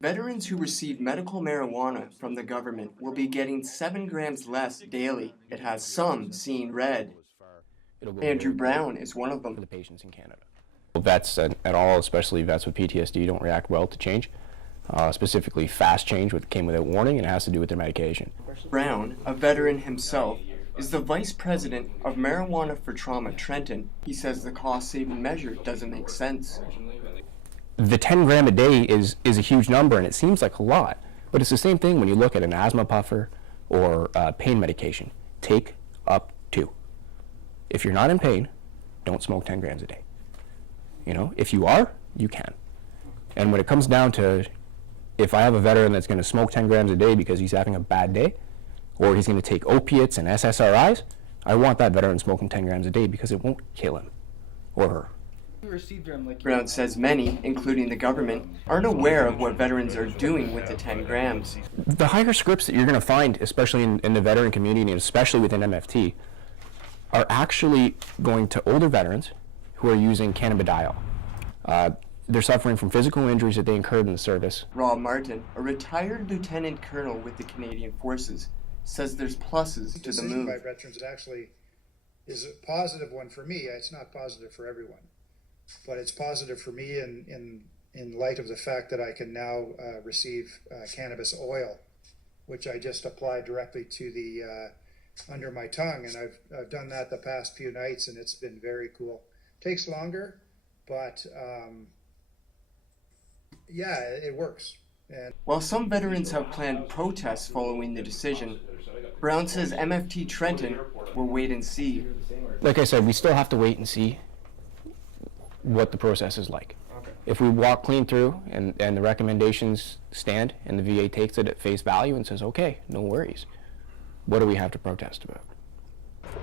Veterans who receive medical marijuana from the government will be getting 7 grams less daily. It has some seeing red. Andrew Brown is one of them. For the patients in Canada. Vets at all, especially vets with PTSD, don't react well to change. Specifically fast change came without warning, and it has to do with their medication. Brown, a veteran himself, is the vice president of Marijuana for Trauma Trenton. He says the cost-saving measure doesn't make sense. The 10 gram a day is a huge number, and it seems like a lot, but it's the same thing when you look at an asthma puffer or pain medication. Take up 2. If you're not in pain, don't smoke 10 grams a day. You know, if you are, you can. And when it comes down to, if I have a veteran that's going to smoke 10 grams a day because he's having a bad day, or he's going to take opiates and SSRIs, I want that veteran smoking 10 grams a day because it won't kill him or her. Brown says many, including the government, aren't aware of what veterans are doing with the 10 grams. The higher scripts that you're going to find, especially in the veteran community and especially within MFT, are actually going to older veterans who are using cannabidiol. They're suffering from physical injuries that they incurred in the service. Rob Martin, a retired lieutenant colonel with the Canadian Forces, says there's pluses to the move. By veterans, it actually is a positive one for me. It's not positive for everyone, but it's positive for me in light of the fact that I can now receive cannabis oil, which I just apply directly to the under my tongue, and I've done that the past few nights, and it's been very cool. Takes longer, but yeah, it works. And while some veterans have planned protests following the decision, Brown says MFT Trenton will wait and see. Like I said, we still have to wait and see what the process is like. Okay. If we walk clean through and the recommendations stand and the VA takes it at face value and says, okay, no worries, what do we have to protest about?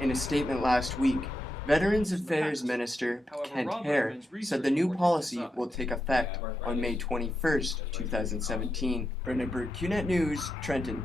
In a statement last week, Veterans Affairs Minister Kent Hare said the new policy will take effect on May 21st, 2017. Brendan Burke, QNet News, Trenton.